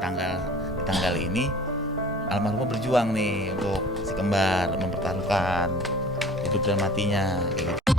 di tanggal ini almarhumah berjuang nih untuk si kembar, mempertaruhkan hidup dan matinya kayak gitu.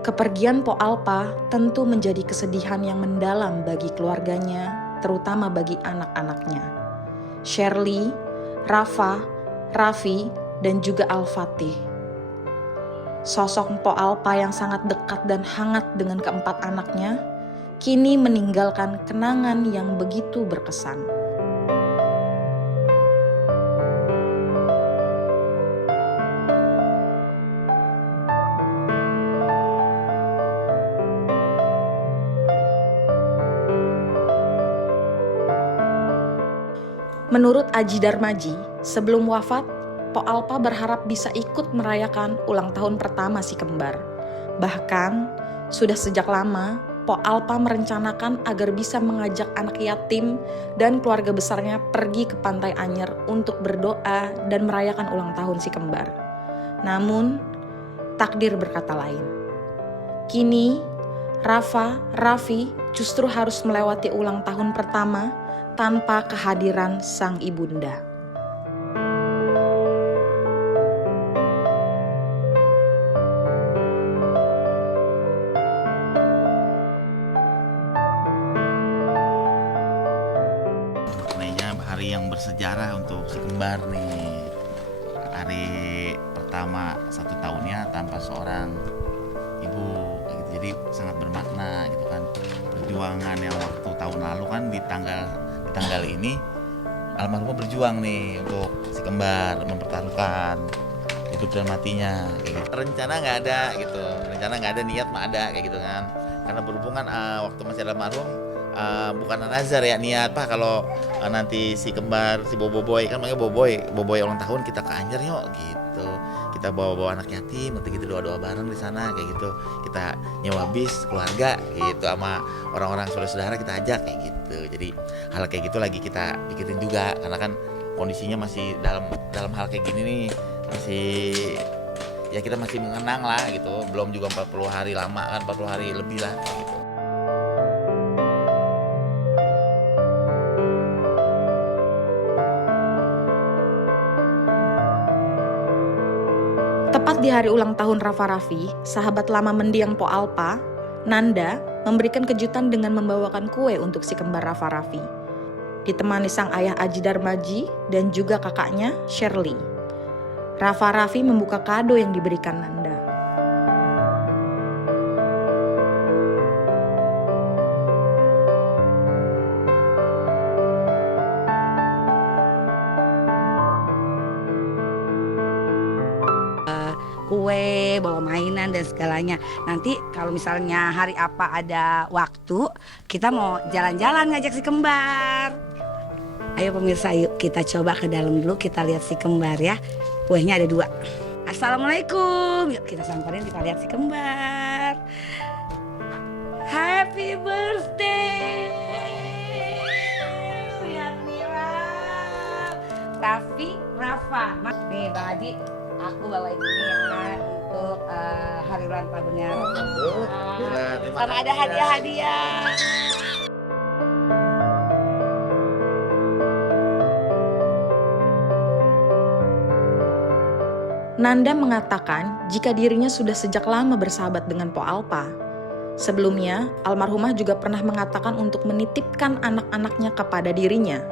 Kepergian Po Alpa tentu menjadi kesedihan yang mendalam bagi keluarganya, terutama bagi anak-anaknya. Shirley, Rafa, Raffi, dan juga Al-Fatih. Sosok Po Alpa yang sangat dekat dan hangat dengan keempat anaknya, kini meninggalkan kenangan yang begitu berkesan. Menurut Aji Darmaji, sebelum wafat, Po Alpa berharap bisa ikut merayakan ulang tahun pertama si kembar. Bahkan, sudah sejak lama, Po Alpa merencanakan agar bisa mengajak anak yatim dan keluarga besarnya pergi ke Pantai Anyer untuk berdoa dan merayakan ulang tahun si kembar. Namun, takdir berkata lain. Kini, Rafa, Raffi justru harus melewati ulang tahun pertama tanpa kehadiran sang ibunda. Kayaknya hari yang bersejarah untuk si kembar nih. Hari pertama 1 tahunnya tanpa seorang ibu gitu. Jadi sangat bermakna gitu kan. Perjuangan yang waktu tahun lalu kan di tanggal ini almarhumah berjuang nih untuk si kembar, mempertaruhkan hidup dan matinya kayak gitu. Rencana nggak ada, niat mah ada kayak gitu kan. Karena berhubungan waktu masih ada almarhum bukan nazar ya, niat Pak kalau nanti si kembar, si Boboiboy kan manggil Boboiboy ulang tahun kita ke Anyer yuk gitu. Kita bawa anak yatim atau gitu, doa-doa bareng di sana kayak gitu. Kita nyewa bis keluarga gitu sama orang-orang saudara-saudara kita ajak kayak gitu. Jadi hal kayak gitu lagi kita pikirin juga karena kan kondisinya masih dalam hal kayak gini nih, masih ya kita masih mengenang lah gitu. Belum juga 40 hari lama kan, 40 hari lebih lah gitu. Tepat di hari ulang tahun Rafa Raffi, sahabat lama mendiang Po Alpa, Nanda memberikan kejutan dengan membawakan kue untuk si kembar Rafa Raffi. Ditemani sang ayah Aji Darmaji dan juga kakaknya Shirley. Rafa Raffi membuka kado yang diberikan Nanda. Kue, bawa mainan dan segalanya. Nanti kalau misalnya hari apa ada waktu, kita mau jalan-jalan ngajak si kembar. Ayo pemirsa, yuk kita coba ke dalam dulu, kita lihat si kembar ya. Kuenya ada 2. Assalamualaikum. Yuk kita samperin, kita lihat si kembar. Happy birthday. Lihat Mira. Raffi, Rafa. Nih Bang Haji, aku bawain ini ya untuk hari ulang tahunnya. Sama ada hadiah-hadiah. Nanda mengatakan jika dirinya sudah sejak lama bersahabat dengan Po Alpa. Sebelumnya, almarhumah juga pernah mengatakan untuk menitipkan anak-anaknya kepada dirinya.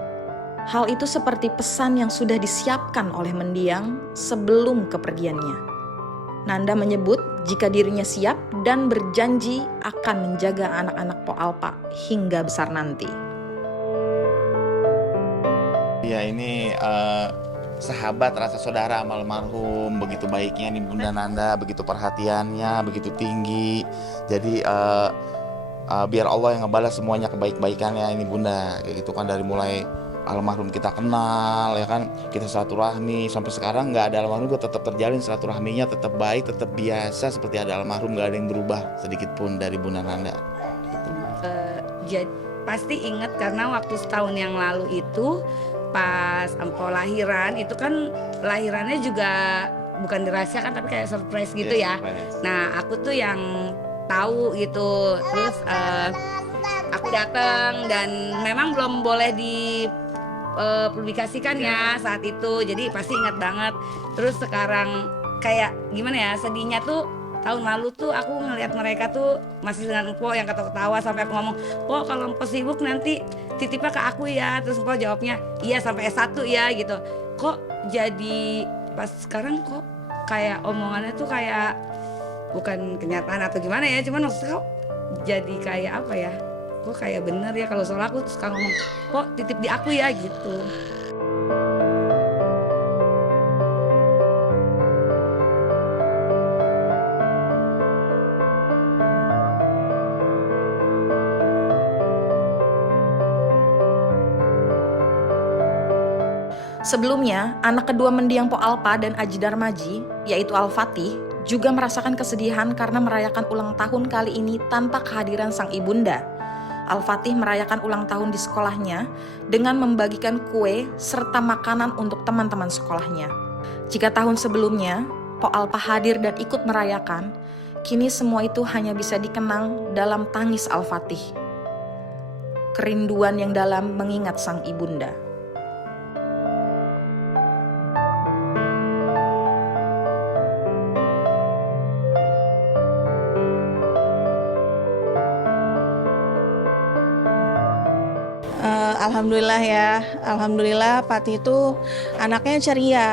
Hal itu seperti pesan yang sudah disiapkan oleh mendiang sebelum kepergiannya. Nanda menyebut jika dirinya siap dan berjanji akan menjaga anak-anak Po Alpa hingga besar nanti. Ya ini sahabat, rasa saudara sama almarhum. Begitu baiknya nih Bunda Nanda, begitu perhatiannya, begitu tinggi. Jadi biar Allah yang ngebalas semuanya kebaik-baikannya ini Bunda. Kayak gitu kan, dari mulai almarhum kita kenal ya kan, kita silaturahmi sampai sekarang nggak ada almarhum gue tetap terjalin silaturahminya, tetap baik, tetap biasa seperti ada almarhum, nggak ada yang berubah sedikit pun dari Bunda Nanda. Pasti ingat karena waktu setahun yang lalu itu pas Empo lahiran itu kan lahirannya juga bukan dirahasiakan tapi kayak surprise gitu ya. Nah aku tuh yang tahu gitu, terus aku datang dan memang belum boleh dipublikasikan ya saat itu, jadi pasti ingat banget. Terus sekarang kayak gimana ya, sedihnya tuh tahun lalu tuh aku ngelihat mereka tuh masih dengan Empo yang ketawa-ketawa sampai aku ngomong, "Po kalau Empo sibuk nanti titipnya ke aku ya." Terus Empo jawabnya, "Iya sampai S1 ya," gitu. Kok jadi pas sekarang kok kayak omongannya tuh kayak bukan kenyataan atau gimana ya, cuman maksudnya kok jadi kayak apa ya, kok kayak bener ya kalau soal aku suka ngomong, "Kok titip di aku ya," gitu. Sebelumnya, anak kedua mendiang Po Alpa dan Aji Darmaji, yaitu Al-Fatih, juga merasakan kesedihan karena merayakan ulang tahun kali ini tanpa kehadiran sang ibunda. Al-Fatih merayakan ulang tahun di sekolahnya dengan membagikan kue serta makanan untuk teman-teman sekolahnya. Jika tahun sebelumnya, Po Alpa hadir dan ikut merayakan, kini semua itu hanya bisa dikenang dalam tangis Al-Fatih. Kerinduan yang dalam mengingat sang ibunda. Alhamdulillah ya, alhamdulillah Pati itu anaknya ceria.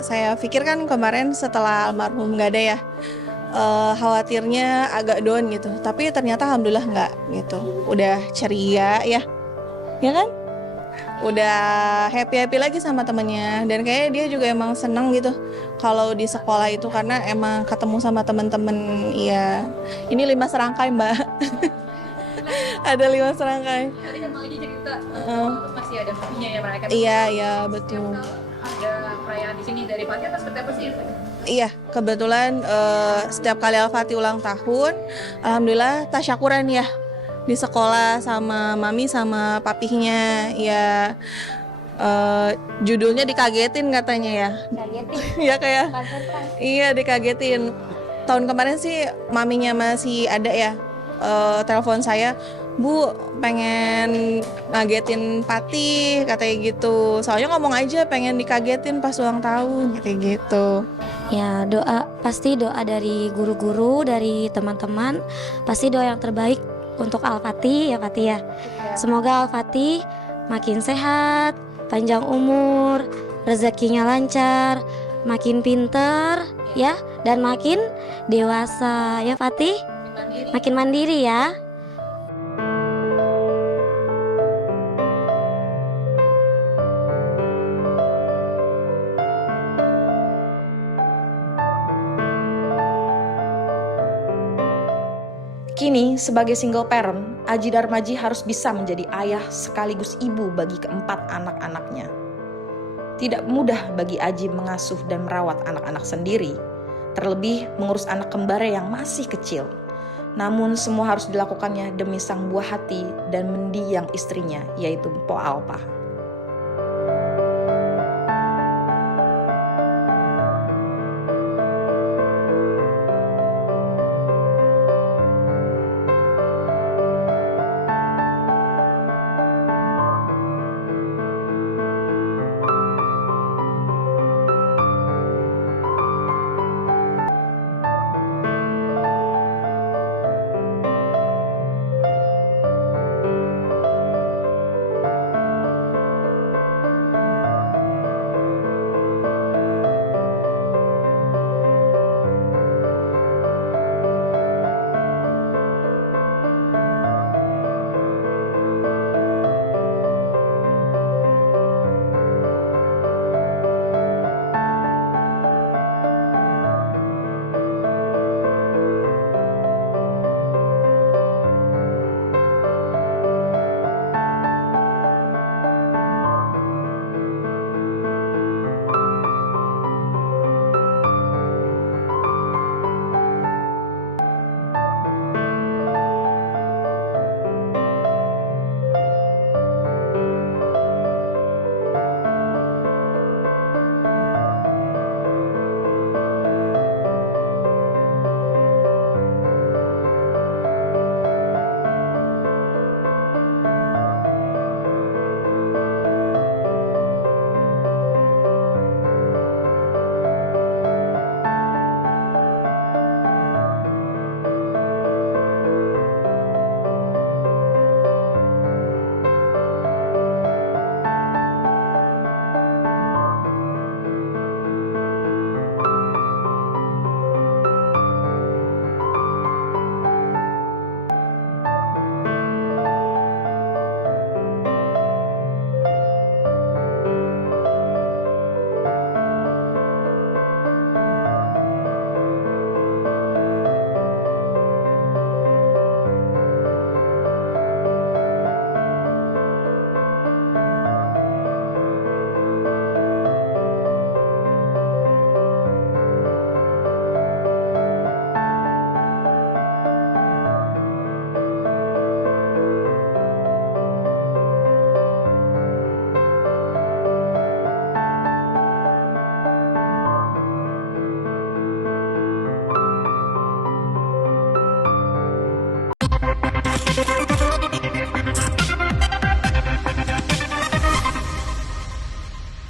Saya pikir kan kemarin setelah almarhum nggak ada ya, khawatirnya agak down gitu. Tapi ternyata alhamdulillah nggak gitu. Udah ceria ya kan? Udah happy lagi sama temennya. Dan kayaknya dia juga emang seneng gitu kalau di sekolah itu karena emang ketemu sama temen-temen. Ya, ini 5 serangkai Mbak. Ada 5 serangkai. Tadi kan Bang Aji cerita masih ada hobinya ya merayakan. Iya betul. Ada perayaan di sini dari Fatih atau seperti apa sih? Iya, kebetulan setiap kali Al-Fatih ulang tahun, alhamdulillah tasyakuran ya di sekolah sama mami sama papihnya ya. Judulnya dikagetin katanya ya. Iya kayak. Iya dikagetin. Tahun kemarin sih maminya masih ada ya. Telepon saya, "Bu, pengen ngagetin Pati," katanya gitu. Soalnya ngomong aja pengen dikagetin pas ulang tahun, kayak gitu. Ya pasti doa dari guru-guru, dari teman-teman, pasti doa yang terbaik untuk Al-Fatih ya Fatih ya. Semoga Al-Fatih makin sehat, panjang umur, rezekinya lancar, makin pinter ya, dan makin dewasa ya Fatih. Makin mandiri ya. Kini, sebagai single parent, Aji Darmaji harus bisa menjadi ayah sekaligus ibu bagi keempat anak-anaknya. Tidak mudah bagi Aji mengasuh dan merawat anak-anak sendiri, terlebih mengurus anak kembarnya yang masih kecil. Namun semua harus dilakukannya demi sang buah hati dan mendiang istrinya, yaitu Po Alpa.